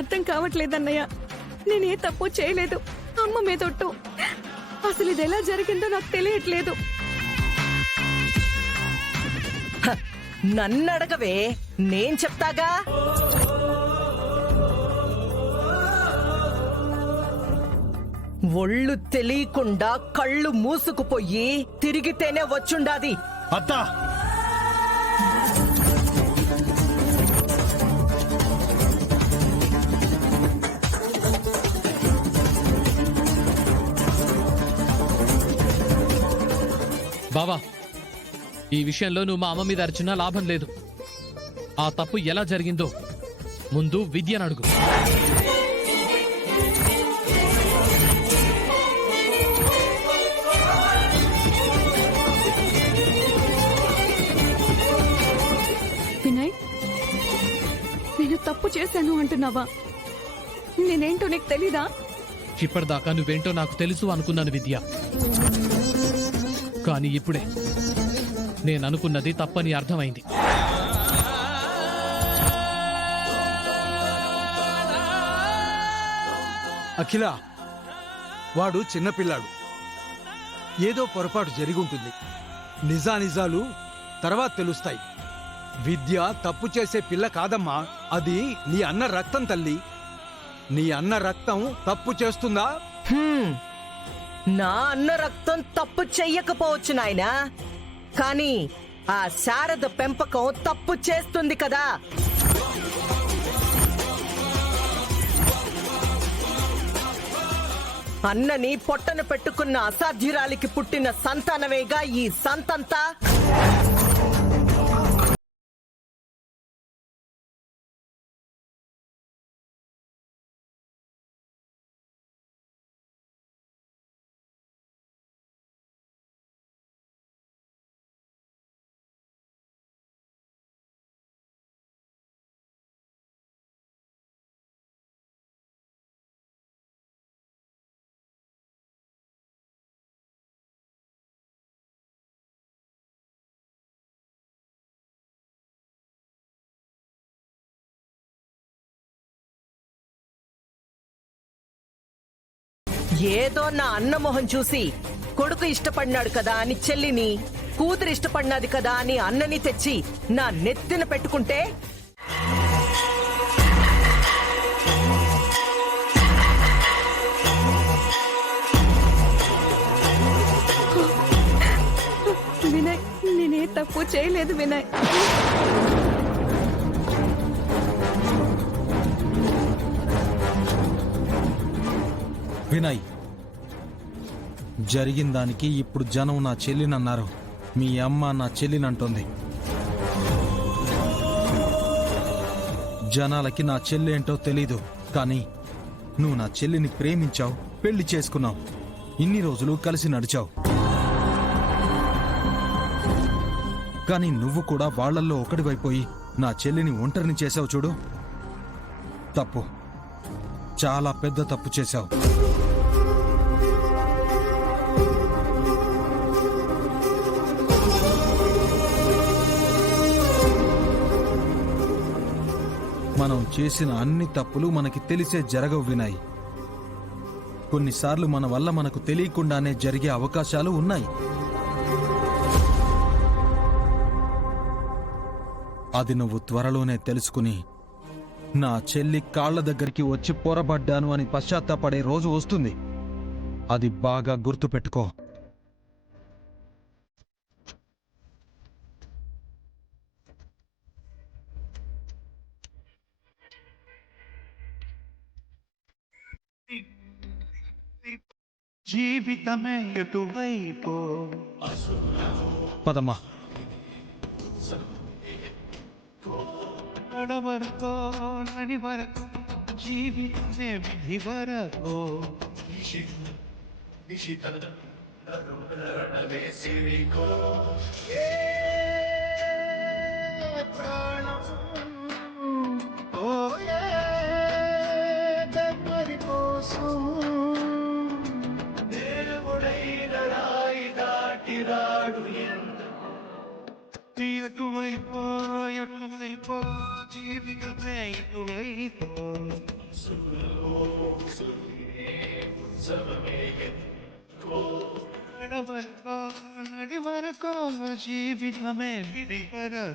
అర్థం కావట్లేదన్నయ్య. నేనే తప్పు చేయలేదు. అమ్మ మీదొట్టు. అసలు ఇది ఎలా జరిగిందో నాకు తెలియట్లేదు. నన్నడగవే, నేను చెప్తాగా. ఒళ్ళు తెలియకుండా కళ్ళు మూసుకుపోయి తిరిగితేనే వచ్చుండాది. అత్తా, బావా, ఈ విషయంలో నువ్వు మా అమ్మ మీద అరిచినా లాభం లేదు. ఆ తప్పు ఎలా జరిగిందో ముందు విద్యను అడుగు. వినయ్, నేను తప్పు చేశాను అంటున్నావా? నేనేంటో నీకు తెలీదా? ఇప్పటిదాకా నువ్వేంటో నాకు తెలుసు అనుకున్నాను విద్య. కానీ ఇప్పుడే నేననుకున్నది తప్పని అర్థమైంది. అఖిల, వాడు చిన్నపిల్లాడు. ఏదో పొరపాటు జరిగుంటుంది. నిజానిజాలు తర్వాత తెలుస్తాయి. విద్య తప్పు చేసే పిల్ల కాదమ్మా. అది నీ అన్న రక్తం తల్లి. నీ అన్న రక్తం తప్పు చేస్తుందా? నా అన్న రక్తం తప్పు చెయ్యకపోవచ్చు నాయనా, కానీ ఆ శారద పెంపకం తప్పు చేస్తుంది కదా. అన్నని పొట్టన పెట్టుకున్న అసాధ్యురాలికి పుట్టిన సంతానమేగా ఈ సంతంతా. ఏదో నా అన్న మొహం చూసి కొడుకు ఇష్టపడినాడు కదా అని చెల్లిని, కూతురు ఇష్టపడినది కదా అని అన్నని తెచ్చి నా నెత్తిన పెట్టుకుంటే వినయ్, నేనే తప్పు చేయలేదు వినయ్. వినయ్, జరిగిన దానికి ఇప్పుడు జనం నా చెల్లినన్నారు. మీ అమ్మ నా చెల్లినంటుంది. జనాలకి నా చెల్లేంటో తెలీదు, కానీ నువ్వు నా చెల్లిని ప్రేమించావు, పెళ్లి చేసుకున్నావు, ఇన్ని రోజులు కలిసి నడిచావు. కానీ నువ్వు కూడా వాళ్లల్లో ఒకటివైపోయి నా చెల్లిని ఒంటరిని చేసావు చూడు. తప్పు, చాలా పెద్ద తప్పు చేశావు. మనం చేసిన అన్ని తప్పులు మనకి తెలిసే జరగవు వినాయ్. కొన్నిసార్లు మన వల్ల మనకు తెలియకుండానే జరిగే అవకాశాలు ఉన్నాయి. అది నువ్వు త్వరలోనే తెలుసుకుని నా చెల్లి కాళ్ల దగ్గరికి వచ్చి పోరబడ్డాను అని పశ్చాత్తాపడే రోజు వస్తుంది. అది బాగా గుర్తుపెట్టుకో. జీవితమే ఎటువైపో పదమ్మా. వరకో నడి వరకు జీవితమే విధి వరకు ప్రాణం ఓయే దగ్గరి కోసం దేవుడైన రాయి దాటిరాడు ఎటువైపో ఎటువైపో జీవితమే ఎటువైపో నడవరకో నడివరకో జీవితమే విడివరకో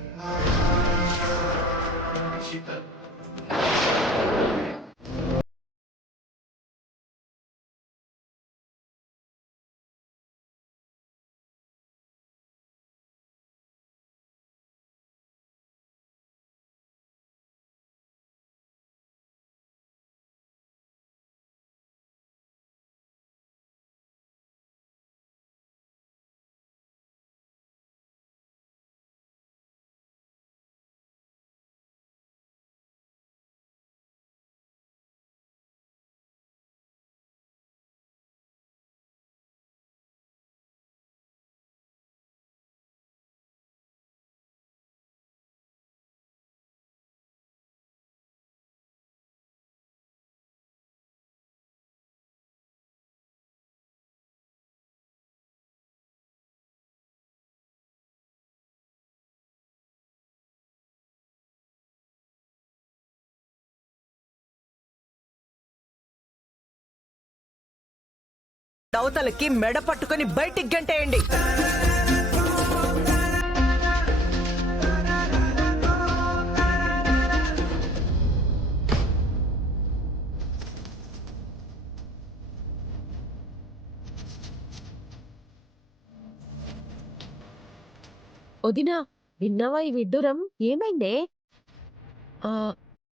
అవతలకి మెడ పట్టుకొని బయటికి గంటేయండి. వదినా, విన్నావా ఈ విడ్డూరం? ఏమైందే?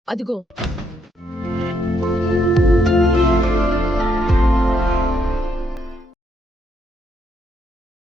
అదిగో